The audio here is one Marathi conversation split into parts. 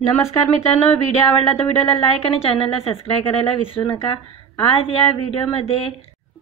नमस्कार मित्रांनो, व्हिडिओ आवडला तर व्हिडिओला लाईक आणि चॅनलला सबस्क्राइब करायला विसरू नका। आज या व्हिडिओमध्ये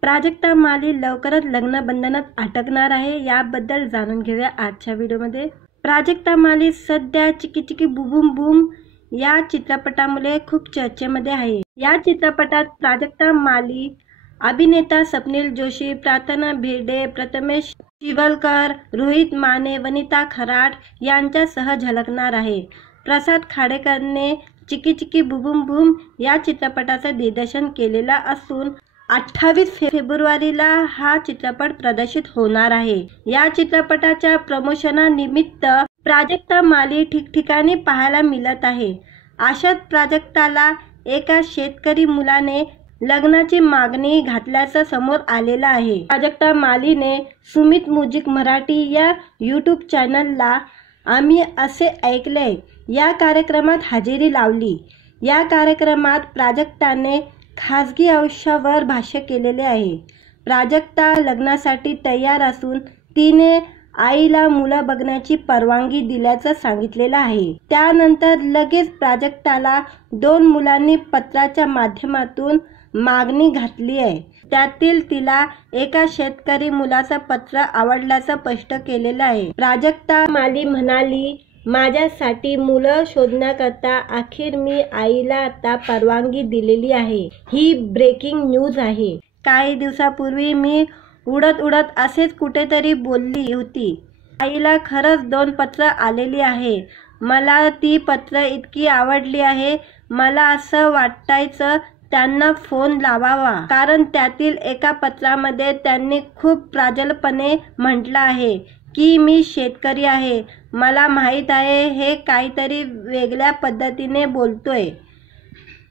प्राजक्ता माली लवकरच लग्न बंधनात अटकणार आहे, याबद्दल जाणून घेऊया आजच्या व्हिडिओमध्ये। प्राजक्ता माली सध्या चिकी चिकी बूम बूम या चित्रपटामुळे खूप चर्चेमध्ये आहे। या चित्रपटात प्राजक्ता माली अभिनेता स्वप्नील जोशी, प्रार्थना भिडे, प्रथमेश चिवलकर, रोहित माने, वनिता खराट यांच्यासह झळकणार आहे। प्रसाद खाडेकरने चिकी चिकी बूम बूम या चित्रपटाचं दिग्दर्शन केलेलं असून 28 फेब्रुवारीला हा चित्रपट प्रदर्शित होणार आहे। या चित्रपटाच्या प्रमोशनानिमित्त प्राजक्ता माली ठिकठिकाणी पाहायला मिळत आहे। अशात प्राजक्ताला एका शेतकरी मुलाने लग्नाची मागणी घातल्याचं समोर आलेलं आहे। प्राजक्ता मालीने सुमित म्युझिक मराठी या यूट्यूब चॅनलला आम्ही असे ऐकले या कार्यक्रमात हजेरी लावली। या कार्यक्रमात प्राजक्ताने खासगी आयुष्यावर भाष्य केलेले आहे। प्राजक्ता लग्नासाठी तयार असून तिने आईला मुलं बघण्याची परवानगी दिल्याचं सांगितलेलं आहे। त्यानंतर लगेच प्राजक्ताला 2 मुलांनी पत्राच्या माध्यमातून मागणी घातली आहे। त्यातील तिला एका शेतकरी मुलाचं पत्र आवडल्याचं स्पष्ट केलेलं आहे। प्राजक्ता माली म्हणाली, माझ्यासाठी मुलं शोधण्याकरता अखेर मी आईला आता परवानगी दिलेली आहे। ही ब्रेकिंग न्यूज आहे। काही दिवसापूर्वी मी उडत असेच कुठेतरी बोलली होती। आईला खरंच 2 पत्र आलेली आहे। मला ती पत्र इतकी आवडली आहे, मला असं वाटायचं त्यांना फोन लावावा, कारण त्यातील एका पत्रामध्ये त्यांनी खूप प्रांजळपणे म्हटलं आहे की मी शेतकरी आहे, मला माहीत आहे हे काहीतरी वेगळ्या पद्धतीने बोलतोय,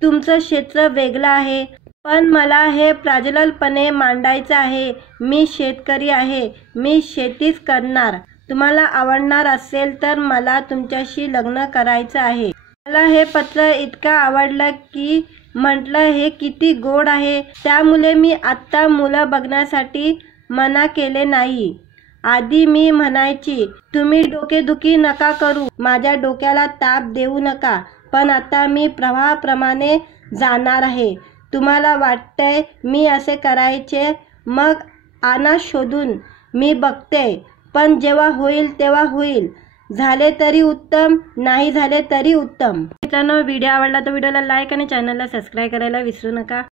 तुमचं क्षेत्र वेगळं आहे, पण मला हे प्रांजळपणे मांडायचं आहे। मी शेतकरी आहे, मी शेतीच करणार, तुम्हाला आवडणार असेल तर मला तुमच्याशी लग्न करायचं आहे। मला हे पत्र इतकं आवडलं की म्हटलं हे किती गोड आहे, त्यामुळे मी आत्ता मुलं बघण्यासाठी मना केले नाही। आधी मी म्हणायची तुम्ही डोकेदुखी नका करू, माझ्या डोक्याला ताप देऊ नका, पण आता मी प्रवाहाप्रमाणे जाणार आहे। तुम्हाला वाटतंय मी असे करायचे, मग आणा शोधून, मी बघते, पण जेव्हा होईल तेव्हा होईल, झाले तरी उत्तम, नाही झाले तरी उत्तम। मित्रांनो, व्हिडिओ आवडला तर व्हिडिओला लाईक आणि चॅनलला सबस्क्राइब करायला विसरू नका।